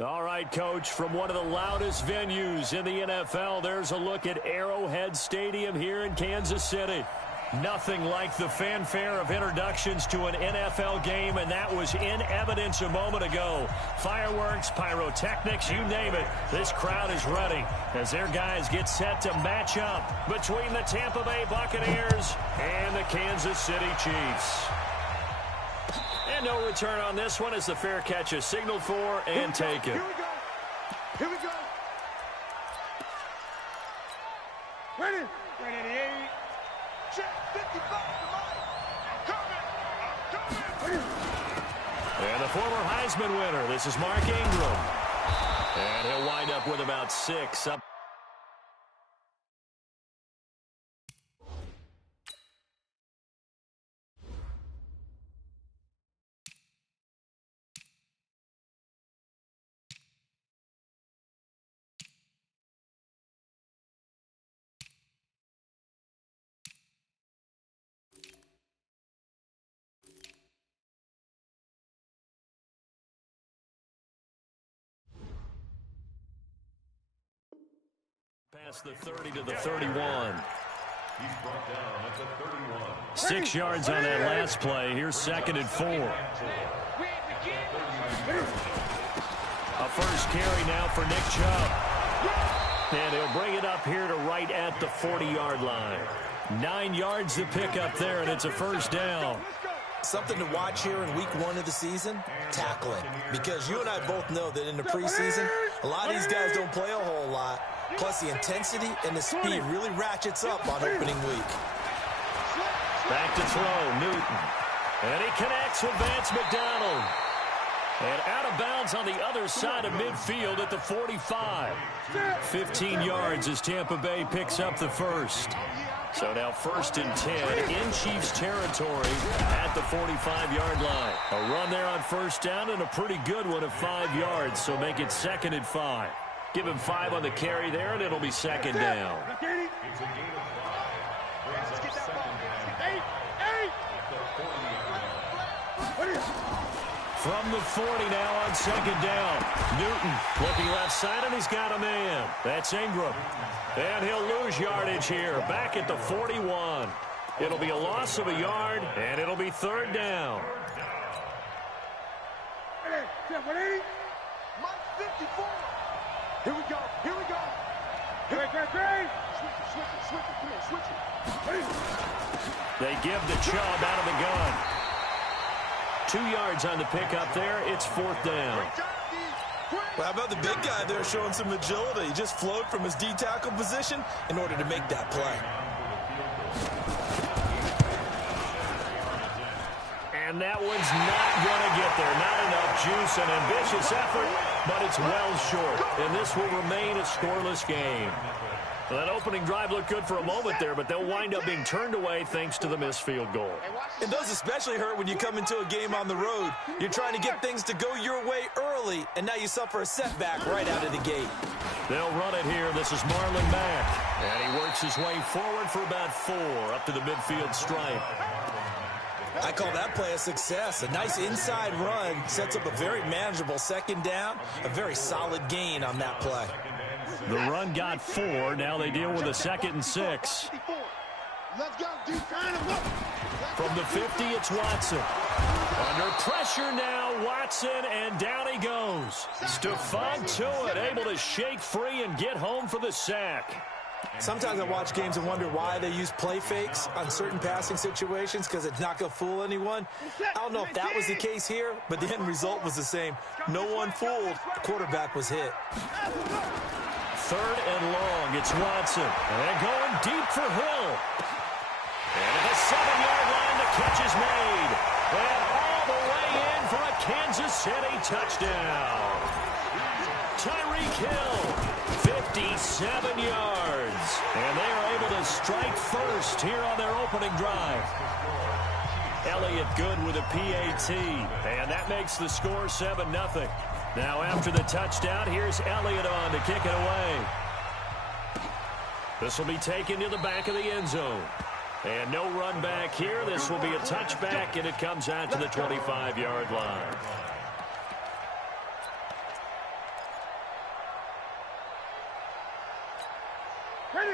All right, Coach, from one of the loudest venues in the NFL, there's a look at Arrowhead Stadium here in Kansas City. Nothing like the fanfare of introductions to an NFL game, and that was in evidence a moment ago. Fireworks, pyrotechnics, you name it. This crowd is ready as their guys get set to match up between the Tampa Bay Buccaneers and the Kansas City Chiefs. And no return on this one as the fair catch is signaled for and taken. Here we go. Here we go. Ready. Ready to 8. Check 55 to Mike. And the former Heisman winner, this is Mark Ingram. And he'll wind up with about 6 up. Past the 30 to the 31. He's brought down at the 31. 6 yards on that last play. Here's 2nd and 4. A first carry now for Nick Chubb. And he'll bring it up here to right at the 40-yard line. 9 yards to pick up there, and it's a first down. Something to watch here in week 1 of the season, tackling. Because you and I both know that in the preseason, a lot of these guys don't play a whole lot. Plus, the intensity and the speed really ratchets up on opening week. Back to throw, Newton. And he connects with Vance McDonald. And out of bounds on the other side of midfield at the 45. 15 yards as Tampa Bay picks up the first. So now 1st and 10 in Chiefs territory at the 45-yard line. A run there on first down and a pretty good one of 5 yards. So make it 2nd and 5. Give him 5 on the carry there, and it'll be 2nd down. It's a gain of 5. Brings up 2nd down. 8. At the 40-yard line. From the 40 now on 2nd down. Newton looking left side, and he's got a man. That's Ingram. And he'll lose yardage here. Back at the 41. It'll be a loss of a yard, and it'll be 3rd down. Mike 54. Here we go. Here we go. Switch it. They give the Chubb out of the gun. 2 yards on the pickup there. It's 4th down. Well, how about the big guy there showing some agility? He just flowed from his D-tackle position in order to make that play. And that one's not going to get there. Not enough juice and ambitious effort, but it's well short. And this will remain a scoreless game. Well, that opening drive looked good for a moment there, but they'll wind up being turned away thanks to the missed field goal. And those especially hurt when you come into a game on the road. You're trying to get things to go your way early, and now you suffer a setback right out of the gate. They'll run it here. This is Marlon Mack. And he works his way forward for about 4 up to the midfield stripe. I call that play a success. A nice inside run sets up a very manageable 2nd down. A very solid gain on that play. The run got 4. Now they deal with a 2nd and 6. Let's go. From the 50, it's Watson. Under pressure now, Watson, and down he goes. Stephon Tuitt able to shake free and get home for the sack. Sometimes I watch games and wonder why they use play fakes on certain passing situations because it's not going to fool anyone. I don't know if that was the case here, but the end result was the same. No one fooled. The quarterback was hit. 3rd and long. It's Watson. And going deep for Hill. And at the 7-yard line, the catch is made. And all the way in for a Kansas City touchdown. Tyreek Hill, 57 yards. And they are able to strike first here on their opening drive. Elliott good with a PAT. And that makes the score 7-0. Now after the touchdown, here's Elliott on to kick it away. This will be taken to the back of the end zone. And no run back here. This will be a touchback, and it comes out to the 25-yard line.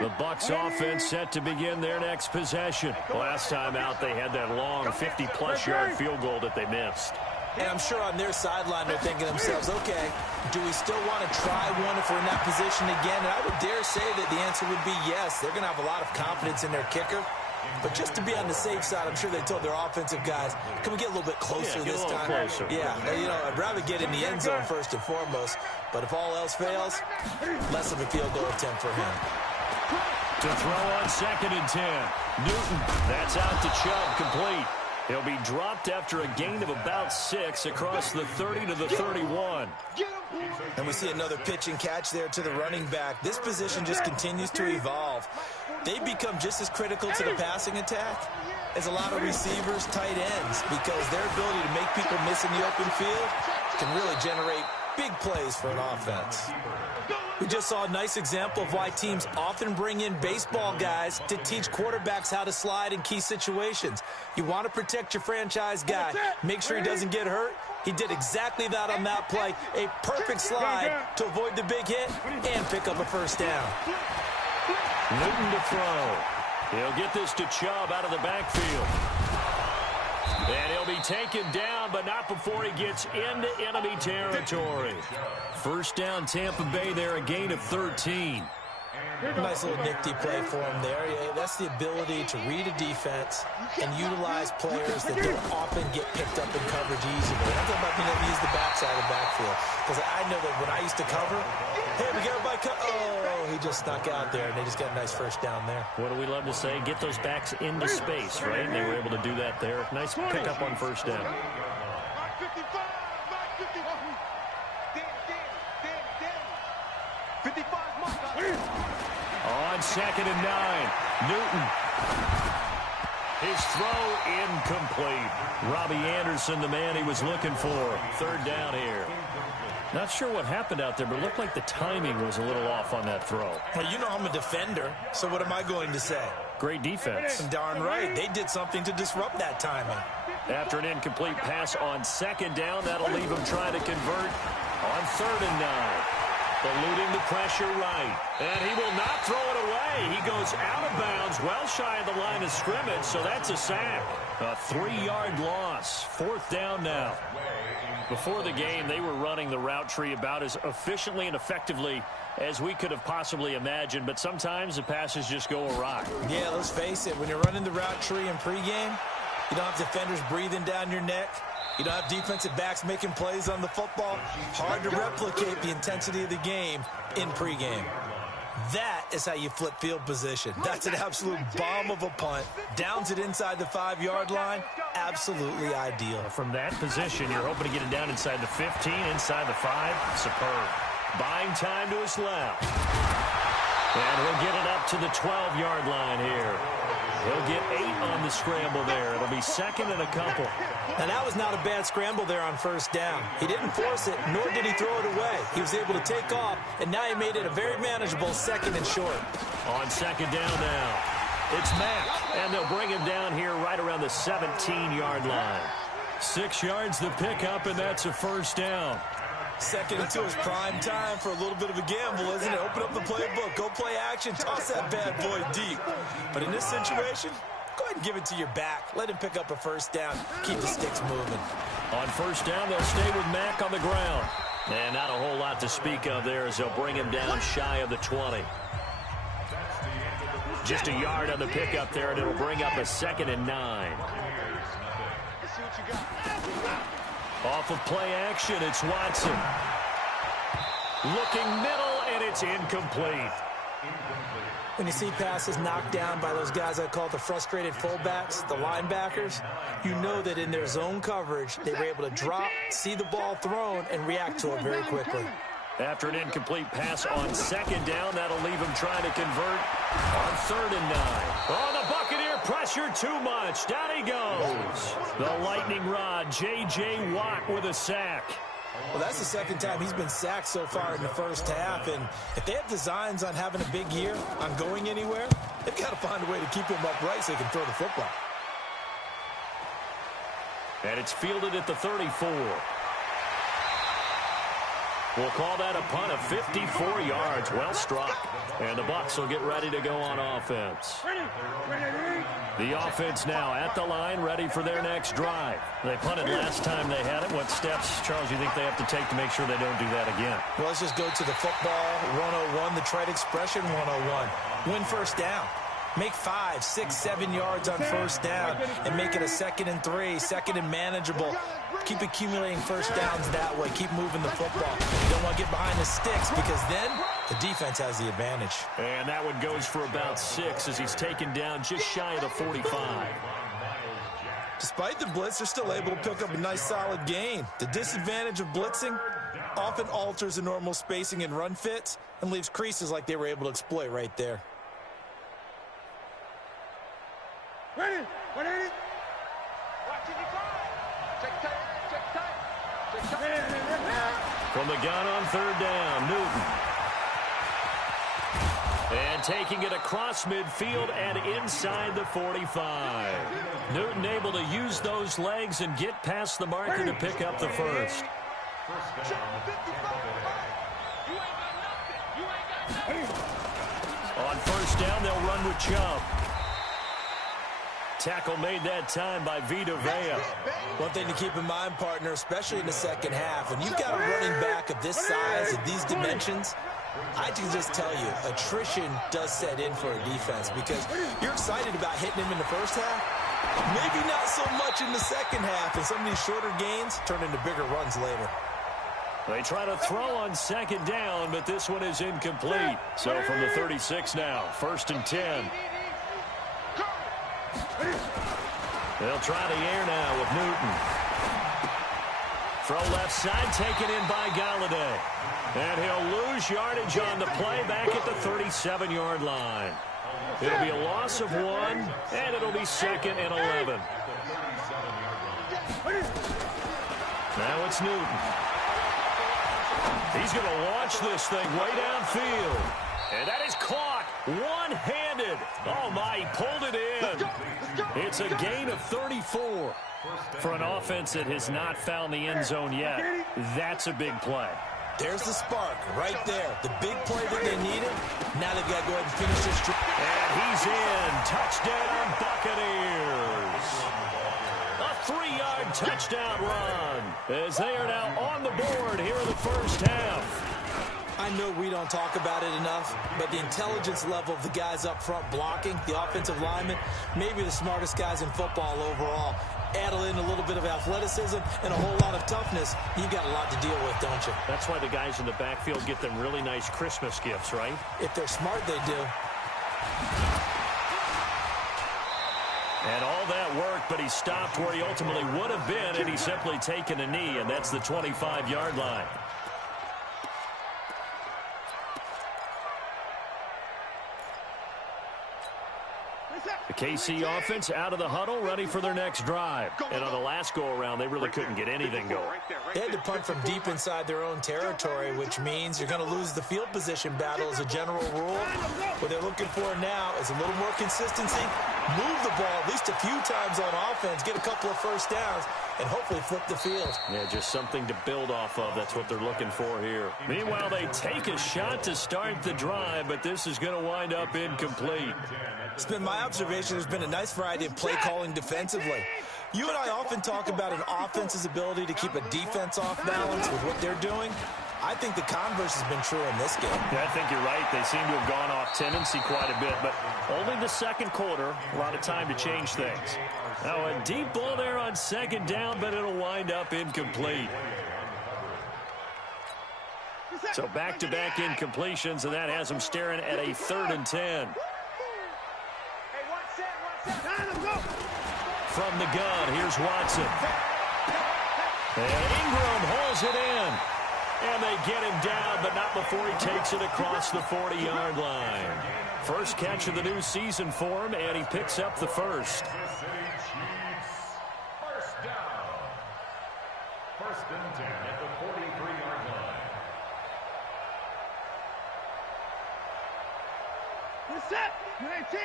The Bucs offense set to begin their next possession. Last time out, they had that long 50-plus yard field goal that they missed. And I'm sure on their sideline they're thinking to themselves, okay, do we still want to try one if we're in that position again? And I would dare say that the answer would be yes. They're going to have a lot of confidence in their kicker. But just to be on the safe side, I'm sure they told their offensive guys, can we get a little bit closer this time? Closer. Yeah, you know, I'd rather get in the end zone first and foremost. But if all else fails, less of a field goal attempt for him. To throw on 2nd and 10. Newton, that's out to Chubb, complete. He'll be dropped after a gain of about 6 across the 30 to the 31. And we see another pitch and catch there to the running back. This position just continues to evolve. They become just as critical to the passing attack as a lot of receivers, tight ends, because their ability to make people miss in the open field can really generate big plays for an offense. We just saw a nice example of why teams often bring in baseball guys to teach quarterbacks how to slide in key situations. You want to protect your franchise guy. Make sure he doesn't get hurt. He did exactly that on that play. A perfect slide to avoid the big hit and pick up a first down. Newton to throw. He'll get this to Chubb out of the backfield. And he'll be taken down, but not before he gets into enemy territory. First down, Tampa Bay there, a gain of 13. Nice little nifty play for him there. Yeah, that's the ability to read a defense and utilize players that don't often get picked up in coverage easily. I'm talking about being able to use the backside of the backfield. Because I know that when I used to cover, hey, we got everybody oh, he just snuck out there, and they just got a nice first down there. What do we love to say? Get those backs into space, right? And they were able to do that there. Nice pickup on first down. On 2nd and 9, Newton. His throw incomplete. Robbie Anderson, the man he was looking for. Third down here. Not sure what happened out there, but it looked like the timing was a little off on that throw. Well, you know I'm a defender, so what am I going to say? Great defense. Darn right. They did something to disrupt that timing. After an incomplete pass on 2nd down, that'll leave him trying to convert on 3rd and 9. Eluding the pressure right. And he will not throw it away. He goes out of bounds, well shy of the line of scrimmage, so that's a sack. A 3-yard loss. 4th down now. Before the game, they were running the route tree about as efficiently and effectively as we could have possibly imagined, but sometimes the passes just go awry. Yeah, let's face it. When you're running the route tree in pregame, you don't have defenders breathing down your neck. You don't have defensive backs making plays on the football. Hard to replicate the intensity of the game in pregame. That is how you flip field position. That's an absolute bomb of a punt. Downs it inside the 5-yard line. Absolutely ideal. From that position, you're hoping to get it down inside the 15, inside the 5. Superb. Buying time to his left. And he'll get it up to the 12-yard line here. He'll get 8 on the scramble there. It'll be 2nd and a couple. And that was not a bad scramble there on first down. He didn't force it, nor did he throw it away. He was able to take off, and now he made it a very manageable 2nd and short. On 2nd down now, it's Mack, and they'll bring him down here right around the 17-yard line. 6 yards the pickup, and that's a first down. 2nd and 2 is prime time for a little bit of a gamble, isn't it? Open up the playbook, go play action, toss that bad boy deep. But in this situation, go ahead and give it to your back. Let him pick up a first down. Keep the sticks moving. On first down, they'll stay with Mack on the ground. And not a whole lot to speak of there as they'll bring him down shy of the 20. Just a yard on the pickup there, and it'll bring up a 2nd and 9. Off of play action, it's Watson. Looking middle, and it's incomplete. When you see passes knocked down by those guys I call the frustrated fullbacks, the linebackers, you know that in their zone coverage, they were able to drop, see the ball thrown, and react to it very quickly. After an incomplete pass on 2nd down, that'll leave him trying to convert on 3rd and 9. Oh, the Buccaneer pressure too much. Down he goes. The lightning rod, J.J. Watt with a sack. Well, that's the 2nd time he's been sacked so far in the first half, and if they have designs on having a big year, on going anywhere, they've got to find a way to keep him upright so he can throw the football. And it's fielded at the 34. We'll call that a punt of 54 yards. Well struck. And the Bucs will get ready to go on offense. The offense now at the line, ready for their next drive. They punted last time they had it. What steps, Charles, do you think they have to take to make sure they don't do that again? Well, let's just go to the football 101, the trade expression 101. Win first down. Make 5, 6, 7 yards on first down and make it a 2nd and 3, 2nd and manageable. Keep accumulating first downs that way. Keep moving the football. You don't want to get behind the sticks because then the defense has the advantage. And that one goes for about 6 as he's taken down just shy of the 45. Despite the blitz, they're still able to pick up a nice solid gain. The disadvantage of blitzing often alters the normal spacing and run fits and leaves creases like they were able to exploit right there. Ready? 180. Watching you fire. Check tight. From the gun on third down, Newton. And taking it across midfield and inside the 45. Newton able to use those legs and get past the marker to pick up the first. On first down, they'll run with Chubb. Tackle made that time by Vita Vea. One thing to keep in mind, partner, especially in the second half, when you've got a running back of this size, of these dimensions, I can just tell you, attrition does set in for a defense because you're excited about hitting him in the first half. Maybe not so much in the second half, and some of these shorter gains turn into bigger runs later. They try to throw on second down, but this one is incomplete. So from the 36 now, 1st and 10. They'll try the air now with Newton. Throw left side, taken in by Galladay. And he'll lose yardage on the play back at the 37-yard line. It'll be a loss of 1, and it'll be 2nd and 11. Now it's Newton. He's going to launch this thing way downfield. And that is caught one-handed. Oh, my, he pulled it in. It's a gain of 34. For an offense that has not found the end zone yet, that's a big play. There's the spark right there. The big play that they needed. Now they've got to go ahead and finish this trip. And he's in. Touchdown, Buccaneers. A 3-yard touchdown run as they are now on the board here in the first half. I know we don't talk about it enough, but the intelligence level of the guys up front blocking, the offensive linemen, maybe the smartest guys in football overall. Add in a little bit of athleticism and a whole lot of toughness, you've got a lot to deal with, don't you? That's why the guys in the backfield get them really nice Christmas gifts, right? If they're smart, they do. And all that worked, but he stopped where he ultimately would have been, and he's simply taken a knee, and that's the 25-yard line. The KC offense out of the huddle, ready for their next drive. And on the last go-around, they really couldn't get anything going. They had to punt from deep inside their own territory, which means you're going to lose the field position battle as a general rule. What they're looking for now is a little more consistency, move the ball at least a few times on offense, get a couple of first downs, and hopefully flip the field. Yeah, just something to build off of. That's what they're looking for here. Meanwhile, they take a shot to start the drive, but this is going to wind up incomplete. It's been my observation there's been a nice variety of play calling defensively. You and I often talk about an offense's ability to keep a defense off balance with what they're doing. I think the converse has been true in this game. Yeah, I think you're right. They seem to have gone off tendency quite a bit, but only the second quarter, a lot of time to change things. Now a deep ball there on second down, but it'll wind up incomplete. So back-to-back incompletions, and that has them staring at a 3rd and 10. From the gun, here's Watson. And Ingram holds it in. And they get him down, but not before he takes it across the 40-yard line. First catch of the new season for him, and he picks up the first. First down. 1st and 10 at the 43-yard line. What's up? 19.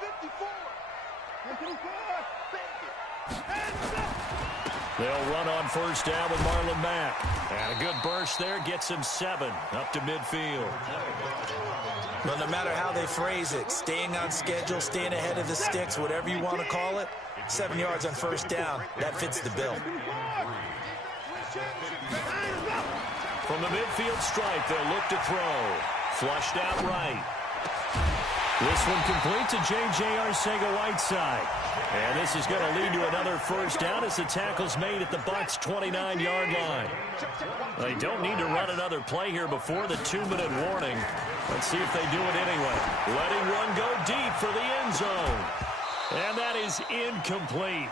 54. 54. They'll run on first down with Marlon Mack. And a good burst there gets him 7 up to midfield. Well, no matter how they phrase it, staying on schedule, staying ahead of the sticks, whatever you want to call it, 7 yards on first down, that fits the bill. From the midfield stripe, they'll look to throw. Flushed out right. This one complete to J.J. Arcega-Whiteside. And this is going to lead to another first down as the tackle's made at the Bucs' 29-yard line. They don't need to run another play here before the 2-minute warning. Let's see if they do it anyway. Letting one go deep for the end zone. And that is incomplete.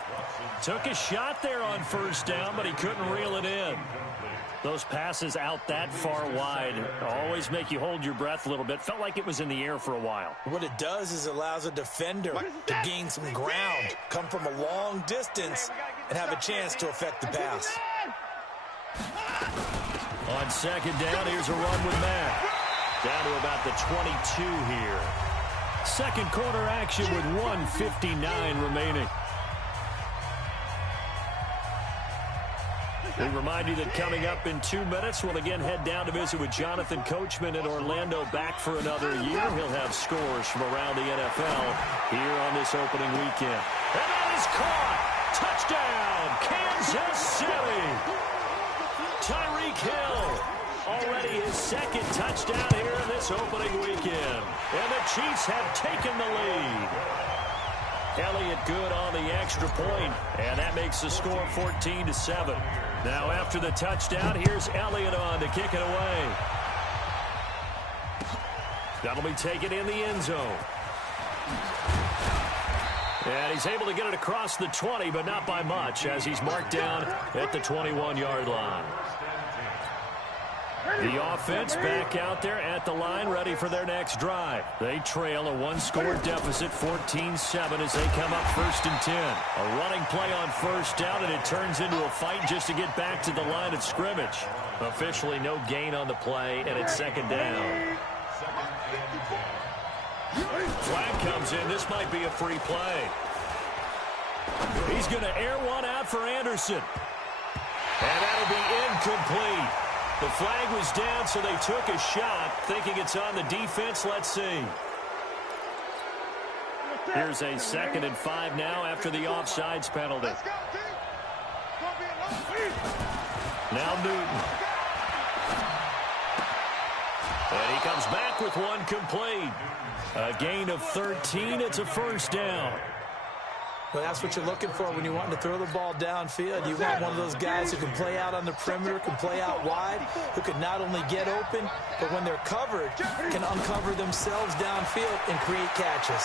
Took a shot there on first down, but he couldn't reel it in. Those passes out that far wide always make you hold your breath a little bit. Felt like it was in the air for a while. What it does is allows a defender to gain some ground, come from a long distance, and have a chance to affect the pass. On second down, here's a run with Mack. Down to about the 22 here. Second quarter action with 1:59 remaining. We remind you that coming up in 2 minutes, we'll again head down to visit with Jonathan Coachman in Orlando, back for another year. He'll have scores from around the NFL here on this opening weekend. And that is caught! Touchdown, Kansas City! Tyreek Hill, already his second touchdown here in this opening weekend. And the Chiefs have taken the lead. Elliott good on the extra point, and that makes the score 14-7. Now after the touchdown, here's Elliott on to kick it away. That'll be taken in the end zone. And he's able to get it across the 20, but not by much, as he's marked down at the 21-yard line. The offense back out there at the line, ready for their next drive. They trail a one-score deficit, 14-7, as they come up 1st and 10. A running play on first down, and it turns into a fight just to get back to the line of scrimmage. Officially no gain on the play, and it's second down. Flag comes in. This might be a free play. He's going to air one out for Anderson. And that'll be incomplete. The flag was down, so they took a shot, thinking it's on the defense. Let's see. Here's a 2nd and 5 now after the offsides penalty. Now Newton. And he comes back with one complete. A gain of 13. It's a first down. Well, that's what you're looking for when you want to throw the ball downfield. You want one of those guys who can play out on the perimeter, can play out wide, who can not only get open, but when they're covered, can uncover themselves downfield and create catches.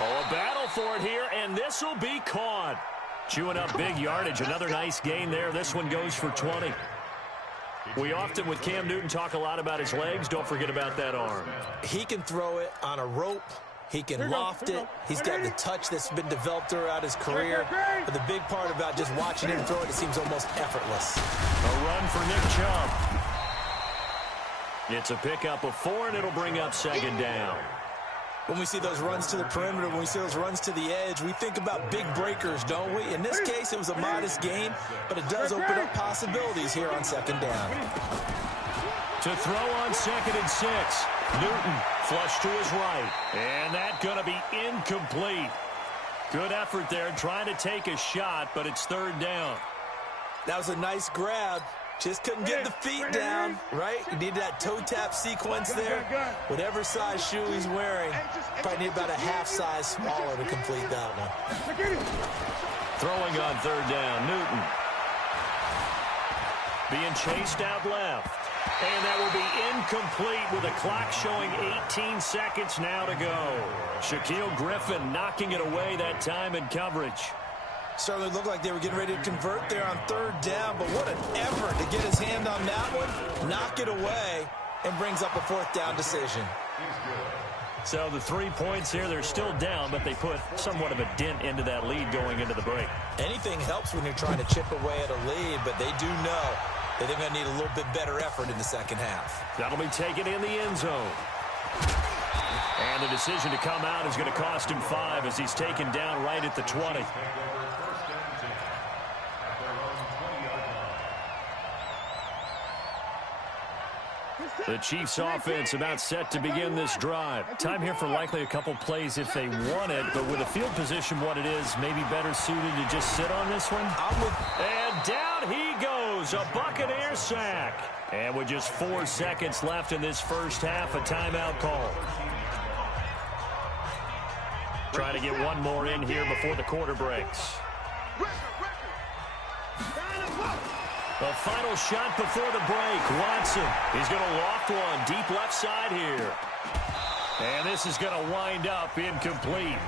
Oh, a battle for it here, and this will be caught. Chewing up big yardage. Another nice gain there. This one goes for 20. We often, with Cam Newton, talk a lot about his legs. Don't forget about that arm. He can throw it on a rope. He can loft it. He's got the touch that's been developed throughout his career. But the big part about just watching him throw it, it seems almost effortless. A run for Nick Chubb. It's a pickup of 4, and it'll bring up second down. When we see those runs to the perimeter, when we see those runs to the edge, we think about big breakers, don't we? In this case, it was a modest gain, but it does open up possibilities here on second down. To throw on 2nd and 6. Newton flush to his right. And that's going to be incomplete. Good effort there trying to take a shot, but it's 3rd down. That was a nice grab. Just couldn't get the feet down, right? You need that toe tap sequence there. Whatever size shoe he's wearing, probably need about a half size smaller to complete that one. Throwing on 3rd down, Newton. Being chased out left. And that will be incomplete with a clock showing 18 seconds now to go. Shaquille Griffin knocking it away that time in coverage. Certainly looked like they were getting ready to convert there on 3rd down, but what an effort to get his hand on that one, knock it away, and brings up a 4th down decision. So the 3 points here, they're still down, but they put somewhat of a dent into that lead going into the break. Anything helps when you're trying to chip away at a lead, but they do know that they're going to need a little bit better effort in the second half. That'll be taken in the end zone. And the decision to come out is going to cost him 5 as he's taken down right at the 20. The Chiefs offense about set to begin this drive. Time here for likely a couple plays if they want it, but with the field position what it is, maybe better suited to just sit on this one. And down he goes, a Buccaneer sack. And with just 4 seconds left in this first half, a timeout call. Trying to get one more in here before the quarter breaks. The final shot before the break. Watson, he's going to loft one deep left side here. And this is going to wind up incomplete.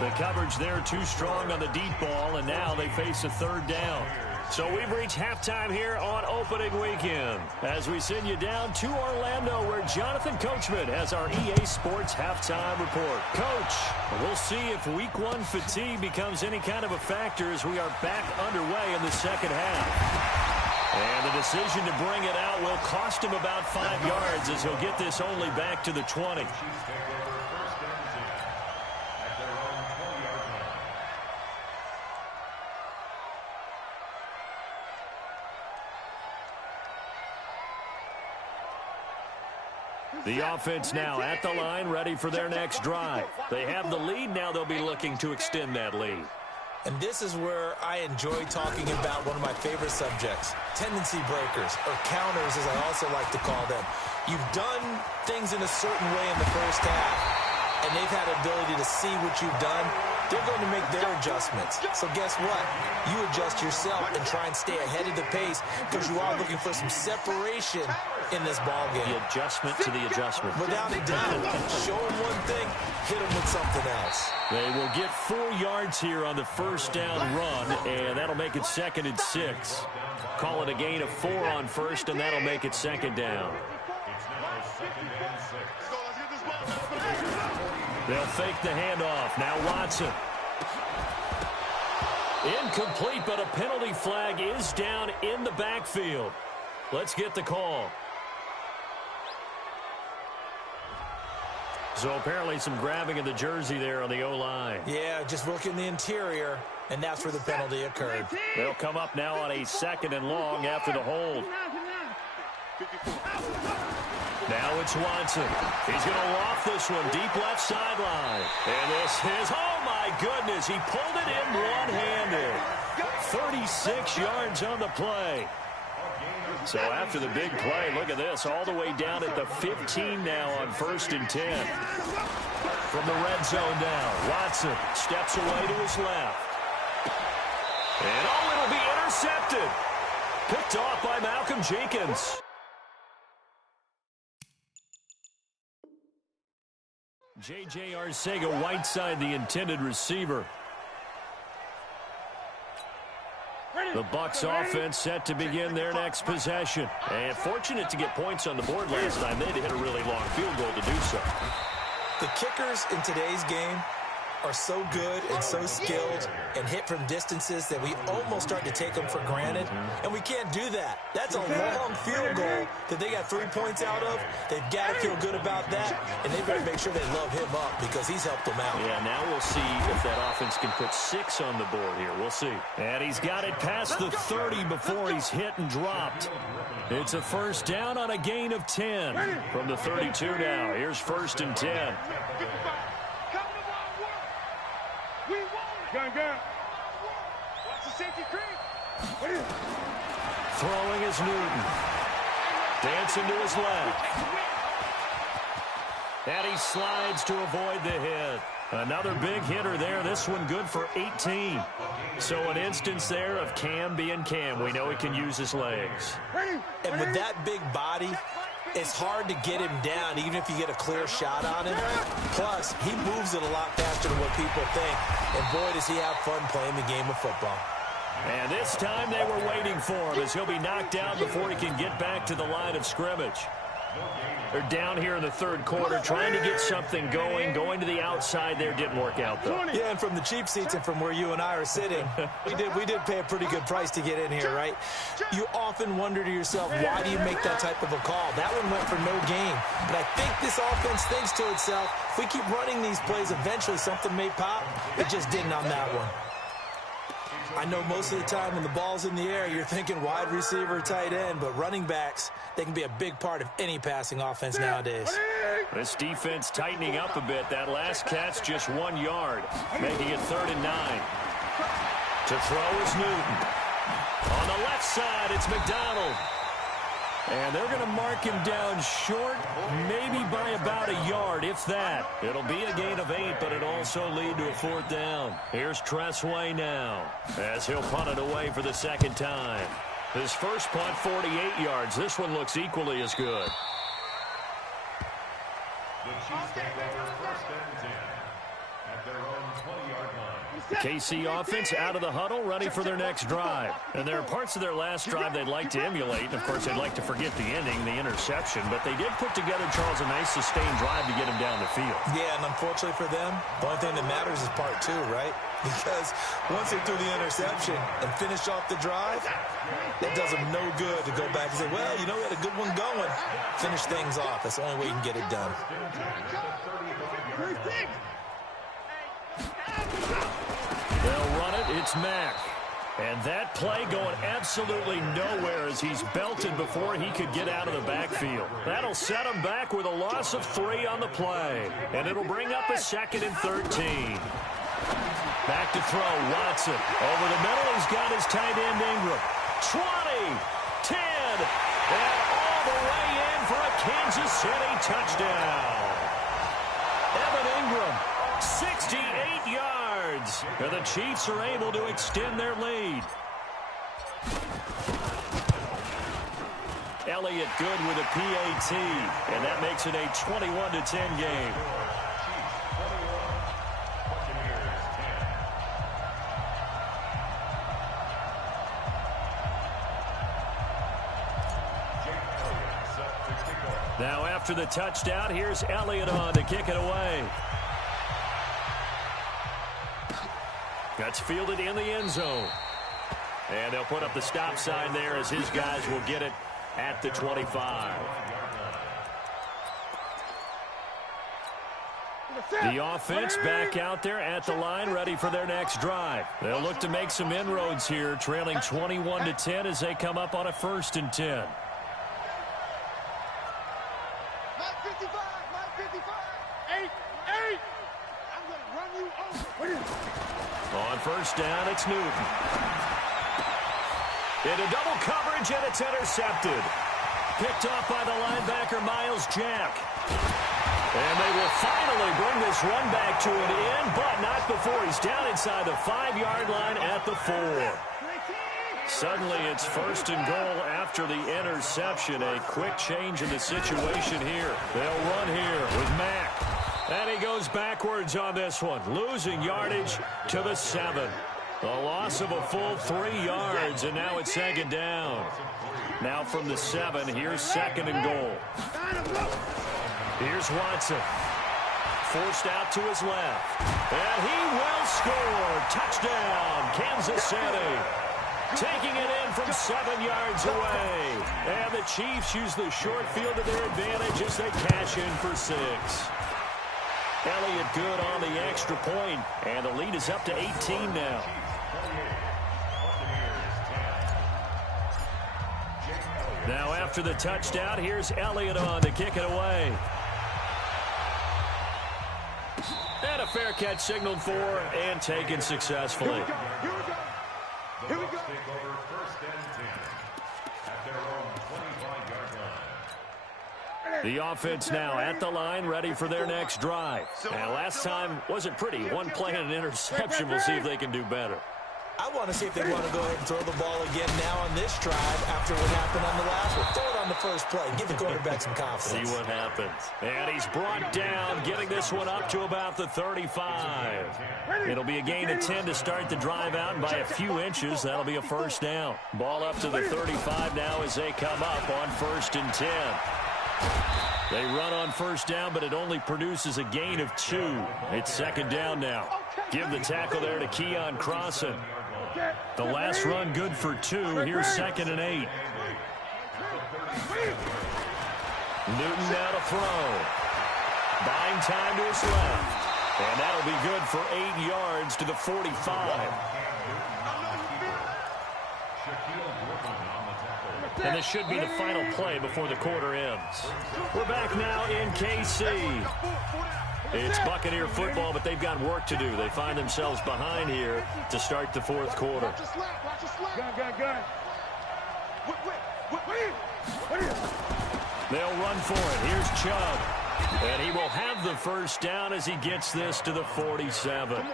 The coverage there too strong on the deep ball, and now they face a third down. So we've reached halftime here on opening weekend as we send you down to Orlando where Jonathan Coachman has our EA Sports halftime report. Coach, we'll see if week 1 fatigue becomes any kind of a factor as we are back underway in the second half. And the decision to bring it out will cost him about 5 yards as he'll get this only back to the 20. The offense now at the line, ready for their next drive. They have the lead. Now they'll be looking to extend that lead. And this is where I enjoy talking about one of my favorite subjects, tendency breakers, or counters as I also like to call them. You've done things in a certain way in the first half, and they've had the ability to see what you've done. They're going to make their adjustments. So guess what? You adjust yourself and try and stay ahead of the pace because you are looking for some separation in this ballgame. The adjustment to the adjustment. Without a doubt. Show them one thing, hit them with something else. They will get 4 yards here on the first down run, and that'll make it 2nd and 6. Call it a gain of 4 on first, and that'll make it 2nd down. They'll fake the handoff. Now Watson. Incomplete, but a penalty flag is down in the backfield. Let's get the call. So apparently some grabbing of the jersey there on the O-line. Yeah, just look in the interior, and that's where the penalty occurred. They'll come up now on a 2nd and long after the hold. Now it's Watson. He's going to loft this one deep left sideline. And this is, oh my goodness, he pulled it in one-handed. 36 yards on the play. So after the big play, look at this, all the way down at the 15 now on 1st and 10. From the red zone down, Watson steps away to his left. And oh, it'll be intercepted. Picked off by Malcolm Jenkins. J.J. Arcega-Whiteside, the intended receiver. The Bucs offense set to begin their next possession. And fortunate to get points on the board last time. They had to hit a really long field goal to do so. The kickers in today's game are so good and so skilled and hit from distances that we almost start to take them for granted. And we can't do that. That's a long field goal that they got 3 points out of. They've got to feel good about that, and they better make sure they love him up because he's helped them out. Yeah, now we'll see if that offense can put 6 on the board here. We'll see. And he's got it past the 30 before he's hit and dropped. It's a first down on a gain of 10 from the 32 now. Here's 1st and 10. Gun. Watch the safety creep. Throwing is Newton. Dancing to his left. And he slides to avoid the hit. Another big hitter there. This one good for 18. So an instance there of Cam being Cam. We know he can use his legs. And with that big body, it's hard to get him down even if you get a clear shot on him. Plus, he moves it a lot faster than what people think. And boy, does he have fun playing the game of football. And this time they were waiting for him as he'll be knocked down before he can get back to the line of scrimmage. They're down here in the third quarter trying to get something going. Going to the outside there didn't work out, though. Yeah, and from the cheap seats and from where you and I are sitting, we did pay a pretty good price to get in here, right? You often wonder to yourself, why do you make that type of a call? That one went for no gain. But I think this offense thinks to itself, if we keep running these plays, eventually something may pop. It just didn't on that one. I know most of the time when the ball's in the air, you're thinking wide receiver, tight end, but running backs, they can be a big part of any passing offense nowadays. This defense tightening up a bit. That last catch just 1 yard, making it 3rd and 9. To throw is Newton. On the left side, it's McDonald. And they're going to mark him down short, maybe by about a yard, if that. It'll be a gain of 8, but it'll also lead to a 4th down. Here's Tressway now, as he'll punt it away for the 2nd time. His first punt, 48 yards. This one looks equally as good. The Chiefs take over 1st and 10 at their own 20-yard line. The KC offense out of the huddle, ready for their next drive. And there are parts of their last drive they'd like to emulate. And, of course, they'd like to forget the ending, the interception. But they did put together, Charles, a nice sustained drive to get him down the field. Yeah, and unfortunately for them, the only thing that matters is part 2, right? Because once they threw the interception and finished off the drive, it does them no good to go back and say, well, you know, we had a good one going. Finish things off. That's the only way you can get it done. They'll run it. It's Mack. And that play going absolutely nowhere as he's belted before he could get out of the backfield. That'll set him back with a loss of 3 on the play. And it'll bring up a 2nd and 13. Back to throw. Watson. Over the middle, he's got his tight end Ingram. 20, 10, and all the way in for a Kansas City touchdown. Evan Ingram, 68 yards. And the Chiefs are able to extend their lead. Elliott good with a PAT, and that makes it a 21-10 game. Now after the touchdown, here's Elliott on to kick it away. That's fielded in the end zone. And they'll put up the stop sign there as his guys will get it at the 25. The offense back out there at the line, ready for their next drive. They'll look to make some inroads here, trailing 21-10 as they come up on a 1st and 10. On 1st down, it's Newton. Into double coverage, and it's intercepted. Picked off by the linebacker, Miles Jack. And they will finally bring this run back to an end, but not before he's down inside the 5-yard line at the 4. Suddenly, it's 1st and goal after the interception. A quick change in the situation here. They'll run here with Mack. And he goes backwards on this one, losing yardage to the 7. A loss of a full 3 yards, and now it's 2nd down. Now from the 7, here's 2nd and goal. Here's Watson. Forced out to his left. And he will score. Touchdown, Kansas City. Taking it in from 7 yards away. And the Chiefs use the short field to their advantage as they cash in for 6. Elliott good on the extra point, and the lead is up to 18 now. Now after the touchdown, here's Elliott on to kick it away. And a fair catch signaled for and taken successfully. Here we go. Here we go. Take over 1st and 10 at their own 25-yard line. The offense now at the line, ready for their next drive. And last time wasn't pretty. 1 play and an interception. We'll see if they can do better. I want to see if they want to go ahead and throw the ball again now on this drive after what happened on the last one. Throw it on the first play. Give the quarterback some confidence. See what happens. And he's brought down, getting this one up to about the 35. It'll be a gain of 10 to start the drive out, and by a few inches, that'll be a 1st down. Ball up to the 35 now as they come up on 1st and 10. They run on 1st down, but it only produces a gain of 2. It's 2nd down now. Give the tackle there to Keon Crossan. The last run good for 2. Here's 2nd and 8. Newton now to throw. Buying time to his left. And that'll be good for 8 yards to the 45. And this should be the final play before the quarter ends. We're back now in KC. It's Buccaneer football, but they've got work to do. They find themselves behind here to start the fourth quarter. They'll run for it. Here's Chubb. And he will have the first down as he gets this to the 47.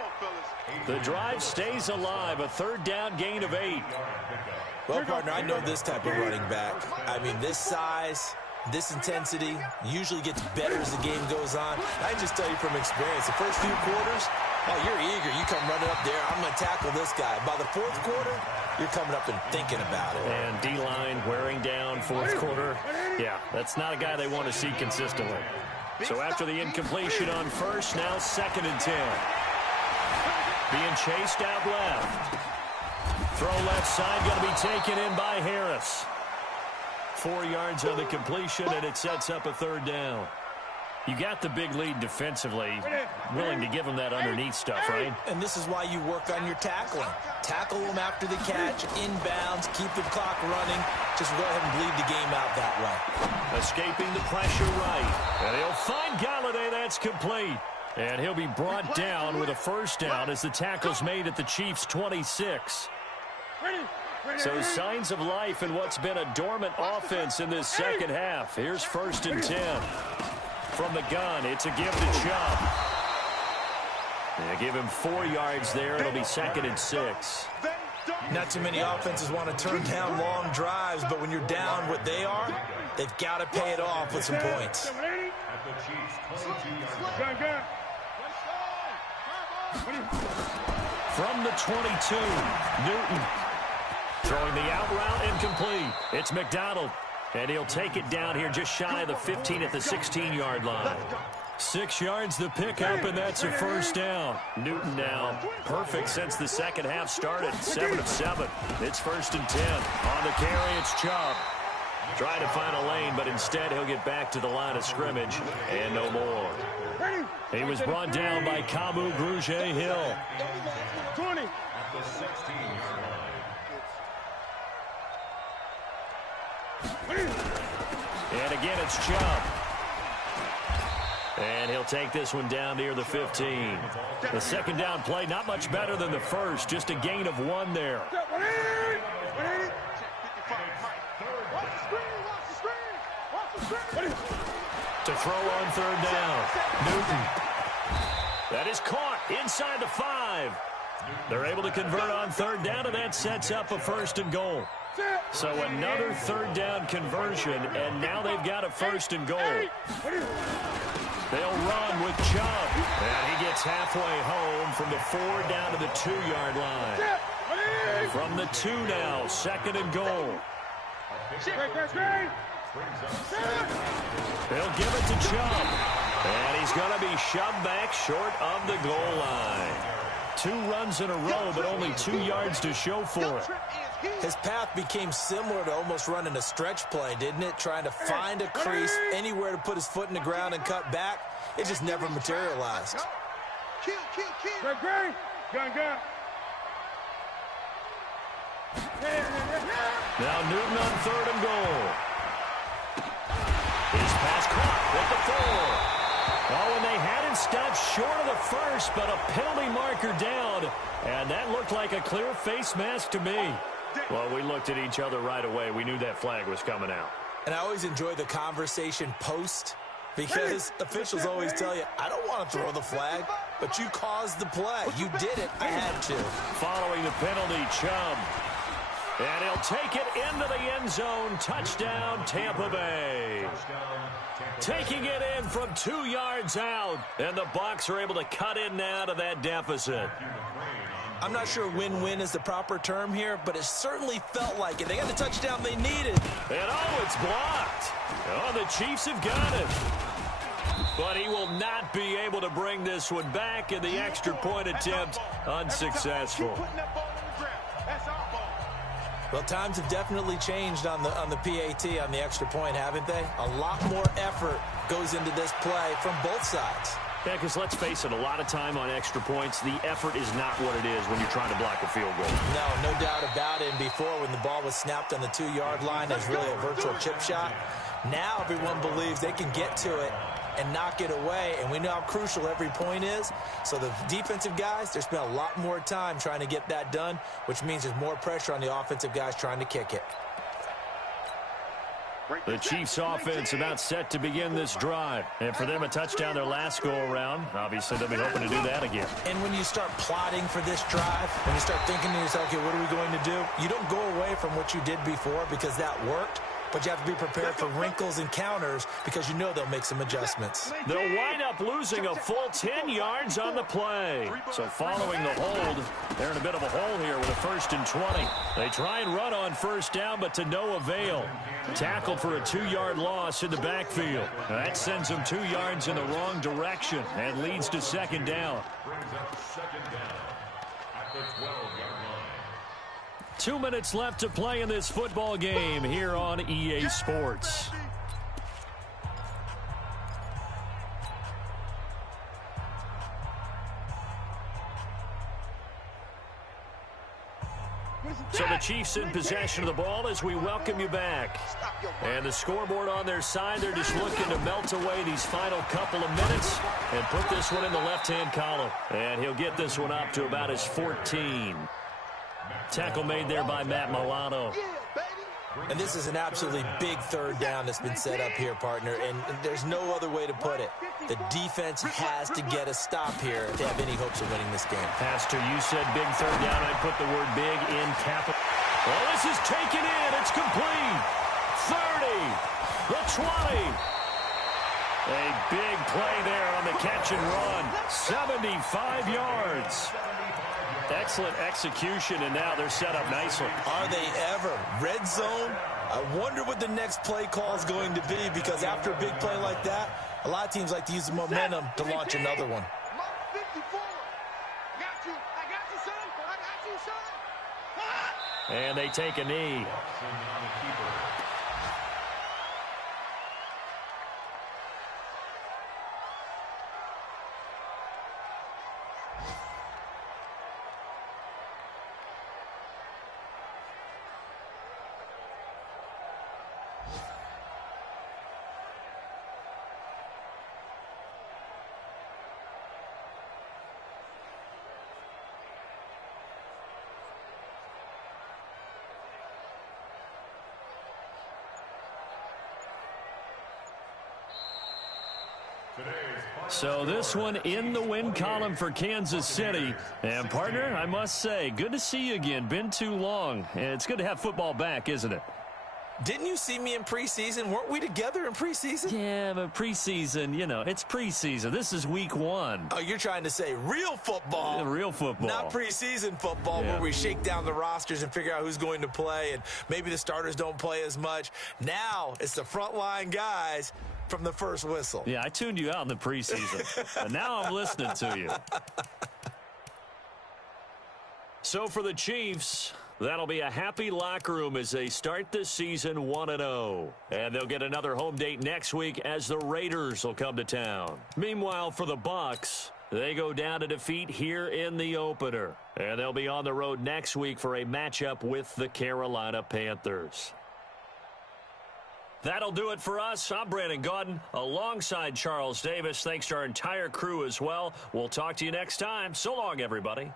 The drive stays alive. A third down gain of 8. Well, partner, I know this type of running back. I mean, this size, this intensity usually gets better as the game goes on. I can just tell you from experience, the first few quarters, oh, you're eager. You come running up there. I'm going to tackle this guy. By the fourth quarter, you're coming up and thinking about it. And D-line wearing down fourth quarter. Yeah, that's not a guy they want to see consistently. So after the incompletion on first, now 2nd and 10. Being chased out left. Throw left side, going to be taken in by Harris. 4 yards on the completion, and it sets up a third down. You got the big lead defensively, willing to give them that underneath stuff, right? And this is why you work on your tackling. Tackle them after the catch, inbounds, keep the clock running. Just go ahead and bleed the game out that way. Escaping the pressure right. And he'll find Galladay. That's complete. And he'll be brought down with a first down as the tackle's made at the Chiefs' 26. So signs of life in what's been a dormant offense in this second half. Here's 1st and 10. From the gun, it's a give to Chubb. They give him 4 yards there. It'll be 2nd and 6. Not too many offenses want to turn down long drives, but when you're down what they are, they've got to pay it off with some points. From the 22, Newton. Throwing the out route incomplete. It's McDonald. And he'll take it down here just shy of the 15 at the 16-yard line. 6 yards the pickup, and that's a first down. Newton now perfect since the second half started. 7 of 7. It's 1st and 10. On the carry, it's Chubb. Trying to find a lane, but instead he'll get back to the line of scrimmage and no more. He was brought down by Kamu Grugier-Hill. 20. And again, it's Chubb. And he'll take this one down near the 15. The second down play, not much better than the first. Just a gain of 1 there. To throw on third down. Newton. That is caught inside the 5. They're able to convert on third down, and that sets up a 1st and goal. So another third down conversion, and now they've got a 1st and goal. They'll run with Chubb, and he gets halfway home from the 4 down to the 2-yard line. From the 2 now, 2nd and goal. They'll give it to Chubb, and he's going to be shoved back short of the goal line. 2 runs in a row, but only 2 yards to show for it. His path became similar to almost running a stretch play, didn't it? Trying to find a crease, anywhere to put his foot in the ground and cut back. It just never materialized. Now Newton on 3rd and goal. His pass caught with the 4. Oh, and they had him stopped short of the first, but a penalty marker down. And that looked like a clear face mask to me. Well, we looked at each other right away. We knew that flag was coming out. And I always enjoy the conversation post, because officials always tell you, I don't want to throw the flag, but you caused the play. You did it. I had to. Following the penalty, Chubb. And he'll take it into the end zone. Touchdown, Tampa Bay. Taking it in from 2 yards out. And the Bucs are able to cut in now to that deficit. I'm not sure win-win is the proper term here, but it certainly felt like it. They got the touchdown they needed. And oh, it's blocked. Oh, the Chiefs have got it. But he will not be able to bring this one back, and the extra point attempt unsuccessful. Well, times have definitely changed on the PAT, on the extra point, haven't they? A lot more effort goes into this play from both sides. Yeah, because let's face it, a lot of time on extra points, the effort is not what it is when you're trying to block a field goal. No doubt about it. And before, when the ball was snapped on the 2-yard line, it was really a virtual chip shot. Now everyone believes they can get to it and knock it away, and we know how crucial every point is. So the defensive guys, they spent a lot more time trying to get that done, which means there's more pressure on the offensive guys trying to kick it. The Chiefs offense about set to begin this drive. And for them, a touchdown their last go-around. Obviously, they'll be hoping to do that again. And when you start plotting for this drive, when you start thinking to yourself, okay, what are we going to do? You don't go away from what you did before because that worked. But you have to be prepared for wrinkles and counters because you know they'll make some adjustments. They'll wind up losing a full 10 yards on the play. So following the hold, they're in a bit of a hole here with a 1st and 20. They try and run on first down, but to no avail. Tackled for a 2-yard loss in the backfield. That sends them 2 yards in the wrong direction and leads to 2nd down. Brings up 2nd down at the 12-yard line. 2 minutes left to play in this football game here on EA Sports. So the Chiefs in possession of the ball as we welcome you back. And the scoreboard on their side, they're just looking to melt away these final couple of minutes and put this one in the left-hand column. And he'll get this one up to about his 14. Tackle made there by Matt Milano. And this is an absolutely big 3rd down that's been set up here, partner, and there's no other way to put it. The defense has to get a stop here if they have any hopes of winning this game. Pastor, you said big 3rd down. I'd put the word big in capital. Well, this is taken in. It's complete. 30. The 20. A big play there on the catch and run. 75 yards. Excellent execution, and now they're set up nicely. Are they ever? Red zone? I wonder what the next play call is going to be, because after a big play like that, a lot of teams like to use the momentum to launch another one. And they take a knee. So this one in the win column for Kansas City. And, partner, I must say, good to see you again. Been too long. It's good to have football back, isn't it? Didn't you see me in preseason? Weren't we together in preseason? Yeah, but preseason, you know, it's preseason. This is week 1. Oh, you're trying to say real football. Yeah, real football. Not preseason football, yeah, where we shake down the rosters and figure out who's going to play, and maybe the starters don't play as much. Now it's the frontline guys from the first whistle. Yeah, I tuned you out in the preseason. And now I'm listening to you. So for the Chiefs, that'll be a happy locker room as they start this season 1-0. And they'll get another home date next week as the Raiders will come to town. Meanwhile, for the Bucs, they go down to defeat here in the opener. And they'll be on the road next week for a matchup with the Carolina Panthers. That'll do it for us. I'm Brandon Gaudin alongside Charles Davis. Thanks to our entire crew as well. We'll talk to you next time. So long, everybody.